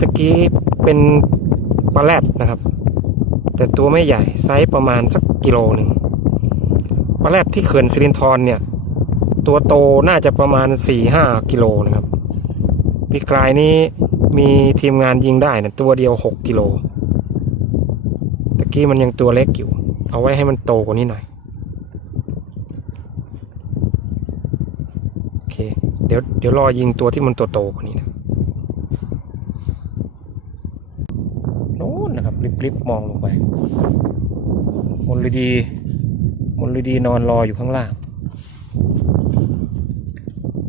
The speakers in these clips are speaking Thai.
ตะกี้เป็นปลาแรดนะครับ แต่ตัวไม่ใหญ่ไซส์ประมาณสักกิโลหนึ่งปลาแรดที่เขื่อนสิรินธรเนี่ย ตัวโตน่าจะประมาณ 4-5 กิโลนะครับปีกลายนี้มีทีมงานยิงได้นะตัวเดียว 6 กิโลตะกี้มันยังตัวเล็กอยู่ เอาไว้ให้มันโตกว่านี้หน่อยโอเคเดี๋ยวเดี๋ยวรอยิงตัวที่มันตัวโตกว่านี้นะโริบๆมองลงไปมนฤดีมนฤดีนอนรออยู่ข้างล่าง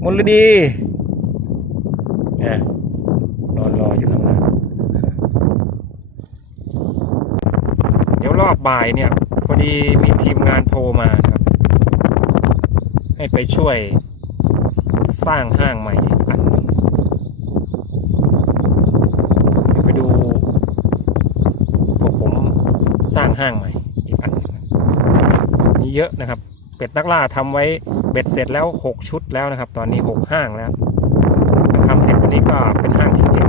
มนฤดีเนี่ยนอนรออยู่ข้างล่างเดี๋ยวรอบบ่ายเนี่ยพอดีมีทีมงานโทรมาครับ ให้ไปช่วยสร้างห้างใหม่อีกอันหนึ่งเดี๋ยวไปดู พวกผม สร้างห้างใหม่อีกอันมีเยอะนะครับ เป็ดนักล่าทำไว้เบ็ดเสร็จแล้ว 6 ชุดแล้วนะครับ ตอนนี้ 6 ห้างแล้วถ้าทำเสร็จวันนี้ก็เป็นห้างที่เจ็ด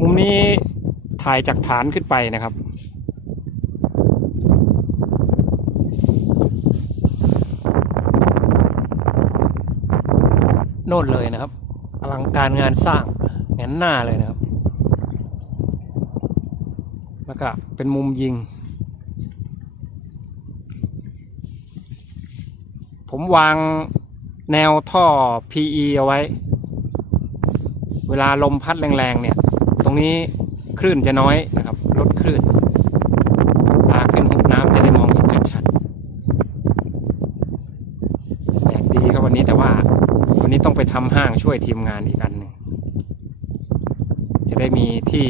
มุมนี้ถ่ายจากฐานขึ้นไปนะครับโน่นเลยนะครับ ลังการงานสร้างแหนหน้าเลยนะครับ แล้วก็เป็นมุมยิง ผมวางแนวท่อ PE เอาไว้ เวลาลมพัดแรงๆเนี่ย ตรงนี้คลื่นจะน้อยนะครับ ลดคลื่นปลาขึ้นหุบน้ำจะได้มองเห็นชัดๆแดดดีครับวันนี้แต่ว่า วันนี้ ต้องไปทำห้างช่วยทีมงานอีกอันหนึ่งจะได้มีที่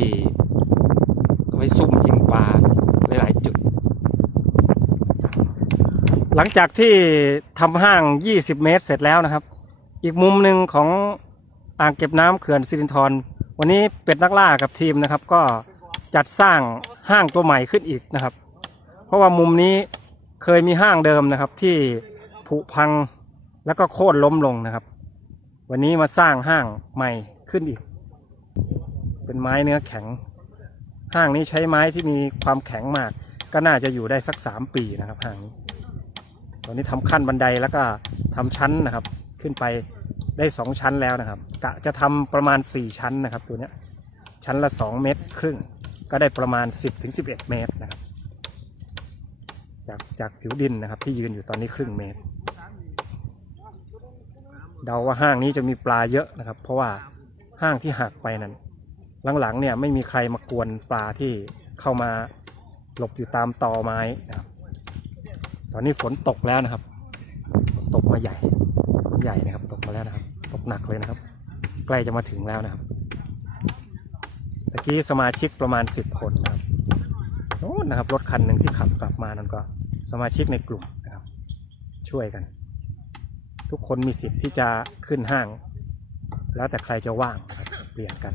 ไว้ซุ่มยิงปลาหลายๆจุด หลังจากที่ทำห้าง 20 เมตรเสร็จแล้วนะครับ อีกมุมหนึ่งของอ่างเก็บน้ำเขื่อนสิรินธรวันนี้เป็ดนักล่ากับทีมนะครับ ก็จัดสร้างห้างตัวใหม่ขึ้นอีกนะครับ เพราะว่ามุมนี้เคยมีห้างเดิมนะครับที่ผุพังแล้วก็โค่นล้มลงนะครับ วันนี้มาสร้างห้างใหม่ขึ้นอีก เป็นไม้เนื้อแข็ง ห้างนี้ใช้ไม้ที่มีความแข็งมาก ก็น่าจะอยู่ได้สักสามปีนะครับห้างนี้ ตอนนี้ทำขั้นบันไดแล้วก็ทำชั้นนะครับ ขึ้นไปได้สองชั้นแล้วนะครับ กะจะทำประมาณสี่ชั้นนะครับ ตัวเนี้ย ชั้นละสองเมตรครึ่ง ก็ได้ประมาณสิบถึงสิบเอ็ดเมตรนะครับ จากจากผิวดินนะครับที่ยืนอยู่ตอนนี้ครึ่งเมตร เดาว่าห้างนี้จะมีปลาเยอะนะครับ เพราะว่าห้างที่หักไปนั้น หลังๆเนี่ยไม่มีใครมากวนปลาที่เข้ามาหลบอยู่ตามตอไม้นะครับ ตอนนี้ฝนตกแล้วนะครับ ตกมาใหญ่ใหญ่นะครับ ตกมาแล้วนะครับ ตกหนักเลยนะครับ ใกล้จะมาถึงแล้วนะครับตะกี้สมาชิกประมาณ 10 คนนะครับโน้นนะครับรถคันหนึ่งที่ขับกลับมานั่นก็สมาชิกในกลุ่มนะครับ ช่วยกัน ทุกคนมีสิทธิ์ที่จะขึ้นห้าง แล้วแต่ใครจะว่างเปลี่ยนกัน